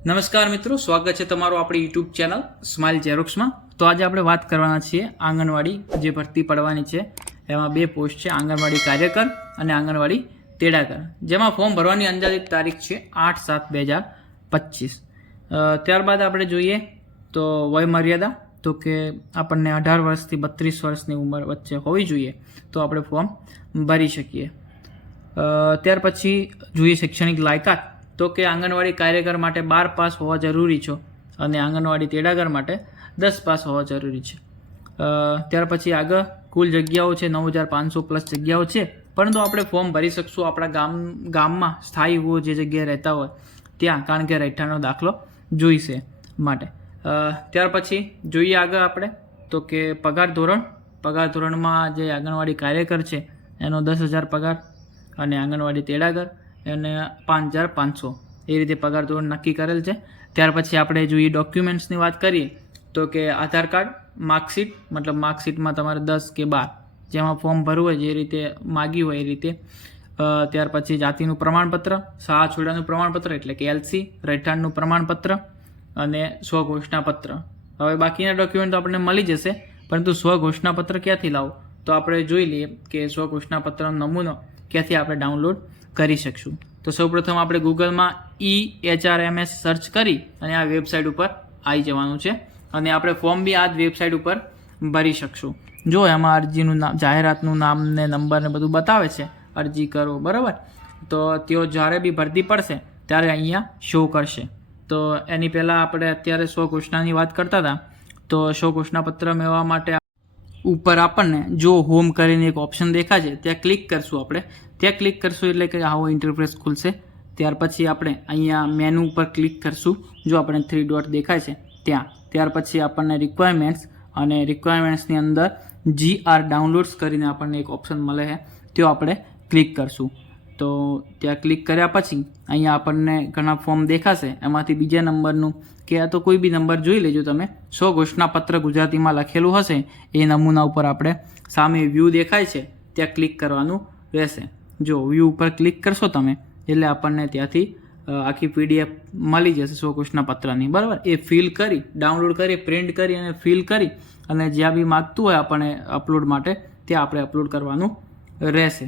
નમસ્કાર મિત્રો, સ્વાગત છે તમારું આપણી યુટ્યુબ ચેનલ સ્માઇલ ઝેરોક્સમાં તો આજે આપણે વાત કરવાના છીએ આંગણવાડી જે ભરતી પડવાની છે. એમાં બે પોસ્ટ છે, આંગણવાડી કાર્યકર અને આંગણવાડી તેડાકર જેમાં ફોર્મ ભરવાની અંદાજિત તારીખ છે આઠ સાત બે હજાર પચીસ. ત્યારબાદ આપણે જોઈએ તો વય મર્યાદા તો કે આપણને અઢાર વર્ષથી બત્રીસ વર્ષની ઉંમર વચ્ચે હોવી જોઈએ, તો આપણે ફોર્મ ભરી શકીએ. ત્યાર પછી જોઈએ શૈક્ષણિક લાયકાત. તો કે આંગણવાડી કાર્યકર માટે બાર પાસ હોવા જરૂરી છે અને આંગણવાડી તેડાગર માટે દસ પાસ હોવા જરૂરી છે. ત્યાર પછી આગળ કુલ જગ્યાઓ છે, નવ હજાર પાંચસો પ્લસ જગ્યાઓ છે. પરંતુ આપણે ફોર્મ ભરી શકશું આપણા ગામ, ગામમાં સ્થાયી હોવો જે જગ્યાએ રહેતા હોય ત્યાં, કારણ કે રહેઠાણનો દાખલો જોઈશે માટે. ત્યાર પછી જોઈએ આગળ આપણે તો કે પગાર ધોરણ. પગાર ધોરણમાં જે આંગણવાડી કાર્યકર છે, એનો દસ હજાર પગાર અને આંગણવાડી તેડાગર. એને પાંચ હજાર પાંચસો. એ રીતે પગાર ધોરણ નક્કી કરેલ છે. ત્યાર પછી આપણે જોઈએ ડોક્યુમેન્ટ્સની વાત કરીએ, તો કે આધાર કાર્ડ, માર્કશીટ, મતલબ માર્કશીટમાં તમારે દસ કે બાર જેમાં ફોર્મ ભરવું હોય, જે રીતે માગ્યું હોય એ રીતે. ત્યાર પછી જાતિનું પ્રમાણપત્ર, શાળા છોડાનું પ્રમાણપત્ર, એટલે કે એલસી રહેઠાણનું પ્રમાણપત્ર અને સ્વઘોષણાપત્ર. હવે બાકીના ડોક્યુમેન્ટ તો આપણને મળી જશે, પરંતુ સ્વઘોષણાપત્ર ક્યાંથી લાવો? તો આપણે જોઈ લઈએ કે સ્વઘોષણાપત્રનો નમૂનો ક્યાંથી આપણે ડાઉનલોડ કરી શકશું. તો સૌપ્રથમ આપણે ગૂગલમાં ઈ એચઆરએમએસ સર્ચ કરી અને આ વેબસાઇટ ઉપર આવી જવાનું છે. અને આપણે ફોર્મ બી આ જ વેબસાઇટ ઉપર ભરી શકશું. જો એમાં અરજીનું નામ, જાહેરાતનું નામ ને નંબર ને બધું બતાવે છે, અરજી કરો, બરાબર? તો તેઓ જ્યારે બી ભરતી પડશે, ત્યારે અહીંયા શો કરશે. તો એની પહેલાં આપણે અત્યારે સ્વઘોષણાની વાત કરતા હતા. તો સ્વઘોષણાપત્ર મેળવવા માટે ઉપર આપણને જો હોમ કરીને એક ઓપ્શન દેખાશે ત્યાં ક્લિક કરશું આપણે. ત્યાં ક્લિક કરશું એટલે કે આવો ઇન્ટરફેસ ખુલશે. ત્યાર પછી આપણે અહીંયા મેનુ ઉપર ક્લિક કરશું, જો આપણે થ્રી ડોટ દેખાય છે, ત્યાં. ત્યાર પછી આપણને રિક્વાયરમેન્ટ્સ અને રિક્વાયરમેન્ટ્સની અંદર જી આર ડાઉનલોડ્સ કરીને આપણને એક ઓપ્શન મળે છે તે આપણે ક્લિક કરશું. તો ત્યાં ક્લિક કર્યા પછી અહીંયા આપણને ઘણા ફોર્મ દેખાશે. એમાંથી બીજા નંબરનું કે આ તો કોઈ બી નંબર જોઈ લેજો તમે. સો ઘોષણાપત્ર ગુજરાતીમાં લખેલું હશે. એ નમૂના ઉપર આપણે સામે વ્યૂ દેખાય છે. ત્યાં ક્લિક કરવાનું રહેશે. જો વ્યૂ ઉપર ક્લિક કરશો તમે, એટલે આપણને ત્યાંથી આખી પીડીએફ મળી જશે સો ઘોષણાપત્રની બરાબર? એ ફિલ કરી ડાઉનલોડ કરી પ્રિન્ટ કરી અને ફિલ કરી અને જ્યાં બી માગતું હોય આપણને અપલોડ માટે, ત્યાં આપણે અપલોડ કરવાનું રહેશે.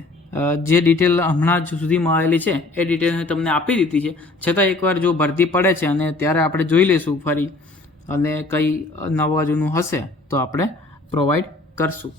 જે ડિટેલ હમણાં જ સુધીમાં આવેલી છે, એ ડિટેલ તમને આપી દીધી છે. છતાં એકવાર જો ભરતી પડે છે અને ત્યારે આપણે જોઈ લઈશું ફરી અને કંઈ નવા જૂનું હશે તો આપણે પ્રોવાઈડ કરશું.